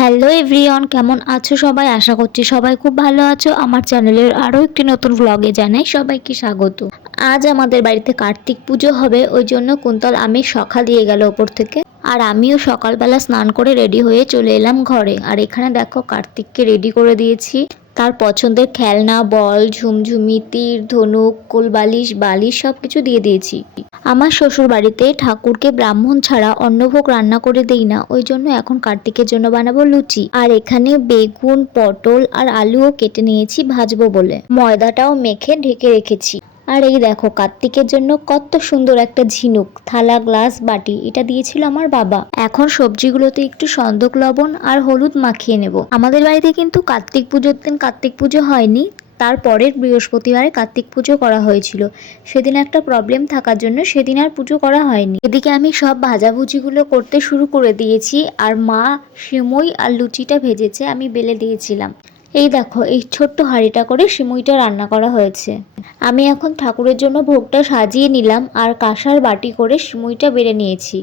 Hello everyone, কেমন আছো সবাই? আশা করছি সবাই খুব ভালো আছো। আমার চ্যানেলের আরও একটি নতুন ব্লগে জানাই সবাইকে স্বাগত। আজ আমাদের বাড়িতে কার্তিক পুজো হবে, ওই জন্য কুন্তল আমি সখা দিয়ে গেল ওপর থেকে। আর আমিও সকালবেলা স্নান করে রেডি হয়ে চলে এলাম ঘরে। আর এখানে দেখো কার্তিককে রেডি করে দিয়েছি। তার পছন্দের খেলনা, বল, ঝুমঝুমি, তীর, ধনুক, কোলবালিশ, বালিশ সব কিছু দিয়ে দিয়েছি। আমার শ্বশুর বাড়িতে ঠাকুরকে ব্রাহ্মণ ছাড়া অন্নভোগ রান্না করে দেই না, ওই জন্য এখন কার্তিকের জন্য বানাবো লুচি। আর এখানে বেগুন, পটল আর আলুও কেটে নিয়েছি ভাজবো বলে। ময়দাটাও মেখে ঢেকে রেখেছি। আর এই দেখো কার্তিকের জন্য কত সুন্দর একটা ঝিনুক, থালা, গ্লাস, বাটি, এটা দিয়েছিল আমার বাবা। এখন সবজিগুলোতে একটু সন্দক লবণ আর হলুদ মাখিয়ে নেব। আমাদের বাড়িতে কিন্তু কার্তিক পুজোর দিন কার্তিক পুজো হয়নি, তারপরের বৃহস্পতিবারে কার্তিক পুজো করা হয়েছিল। সেদিন একটা প্রবলেম থাকার জন্য সেদিন আর পুজো করা হয়নি। এদিকে আমি সব ভাজাভুজিগুলো করতে শুরু করে দিয়েছি। আর মা সিমুই আর লুচিটা ভেজেছে, আমি বেলে দিয়েছিলাম। এই দেখো এই ছোট্ট হাঁড়িটা করে সিমুইটা রান্না করা হয়েছে। আমি এখন ঠাকুরের জন্য ভোগটা সাজিয়ে নিলাম আর কাঁসার বাটি করে সিমুইটা বেড়ে নিয়েছি।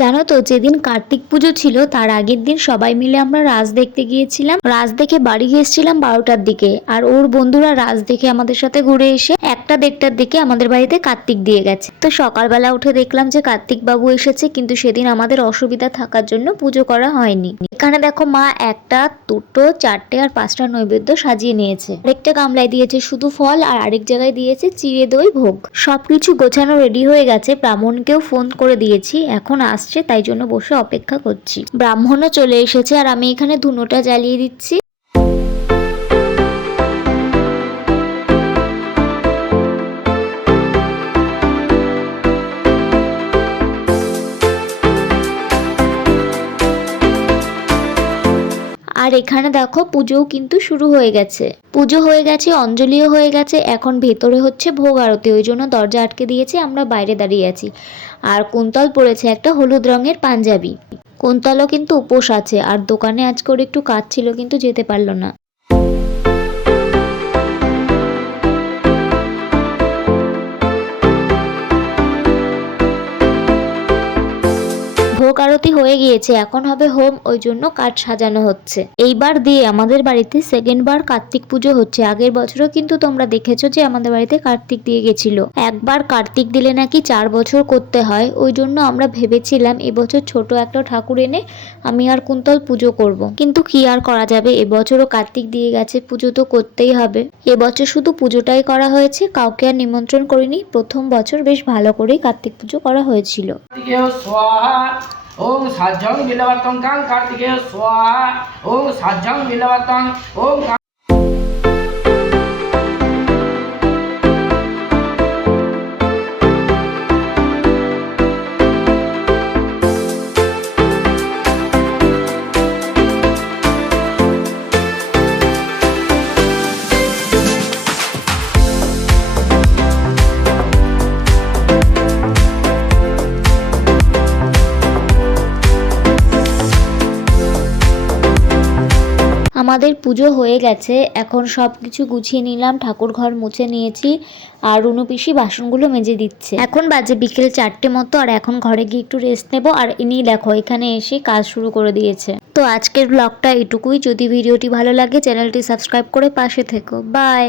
জানো তো, যেদিন কার্তিক পুজো ছিল তার আগের দিন সবাই মিলে আমরা রাস দেখতে গিয়েছিলাম। রাস দেখে বাড়ি গিয়েছিলাম 12টার দিকে। আর ওর বন্ধুরা রাস দেখে আমাদের সাথে ঘুরে এসে 1টা-1:30টার দিকে আমাদের বাড়িতে কার্তিক দিয়ে গেছে। তো সকালবেলা উঠে দেখলাম যে কার্তিক বাবু এসেছে, কিন্তু সেদিন আমাদের অসুবিধা থাকার জন্য পুজো করা হয়নি। এখানে দেখো মা 1টা, 2টো, 4টে আর 5টা নৈবেদ্য সাজিয়ে নিয়েছে। আরেকটা গামলায় দিয়েছে শুধু ফল, আর আরেক জায়গায় দিয়েছে চিড়ে দই ভোগ। সবকিছু গোছানো রেডি হয়ে গেছে। ব্রাহ্মণকেও ফোন করে দিয়েছি, এখন আসছে, তাই জন্য বসে অপেক্ষা করছি। ব্রাহ্মণও চলে এসেছে আর আমি এখানে ধুনোটা জ্বালিয়ে দিচ্ছি। আর এখানে দেখো পুজোও কিন্তু শুরু হয়ে গেছে। পুজো হয়ে গেছে, অঞ্জলিও হয়ে গেছে। এখন ভেতরে হচ্ছে ভোগ আরতি, ওই জন্য দরজা আটকে দিয়েছে, আমরা বাইরে দাঁড়িয়ে আছি। আর কুন্তল পরেছে একটা হলুদ রঙের পাঞ্জাবি। কুন্তলও কিন্তু উপোস আছে। আর দোকানে আজকে ওর একটু কাজ ছিল, কিন্তু যেতে পারলো না। ভোগ আরতি হয়ে গিয়েছে, এখন হবে হোম, ওই জন্য কাঠ সাজানো হচ্ছে। এইবার দিয়ে আমাদের বাড়িতে সেকেন্ড বার কার্তিক পুজো হচ্ছে। আগের বছরও কিন্তু তোমরা দেখেছো যে আমাদের বাড়িতে কার্তিক দিয়ে গেছিল। একবার কার্তিক দিলে নাকি 4 বছর করতে হয়, ওই জন্য আমরা ভেবেছিলাম এবছর ছোট একটা ঠাকুর এনে আমি আর কুন্তল পুজো করব। কিন্তু কি আর করা যাবে, এবছরও কার্তিক দিয়ে গেছে, পুজো তো করতেই হবে। এবছর শুধু পুজোটাই করা হয়েছে, কাউকে আর নিমন্ত্রণ করিনি। প্রথম বছর বেশ ভালো করেই কার্তিক পুজো করা হয়েছিল। ओम साज्जं बिलवतं कां कार्तिकेय स्वाहा ओम साज्जं बिलवतं ओम আমাদের পুজো হয়ে গেছে, এখন সব কিছু গুছিয়ে নিলাম, ঠাকুর ঘর মুছে নিয়েছি। আর রুনু পিসি বাসনগুলো মেজে দিচ্ছে। এখন বাজে বিকেল 4টে মতো। আর এখন ঘরে গিয়ে একটু রেস্ট নেবো। আর ইনি দেখো এখানে এসে কাজ শুরু করে দিয়েছে। তো আজকের ব্লগটা এটুকুই। যদি ভিডিওটি ভালো লাগে চ্যানেলটি সাবস্ক্রাইব করে পাশে থেকো। বাই।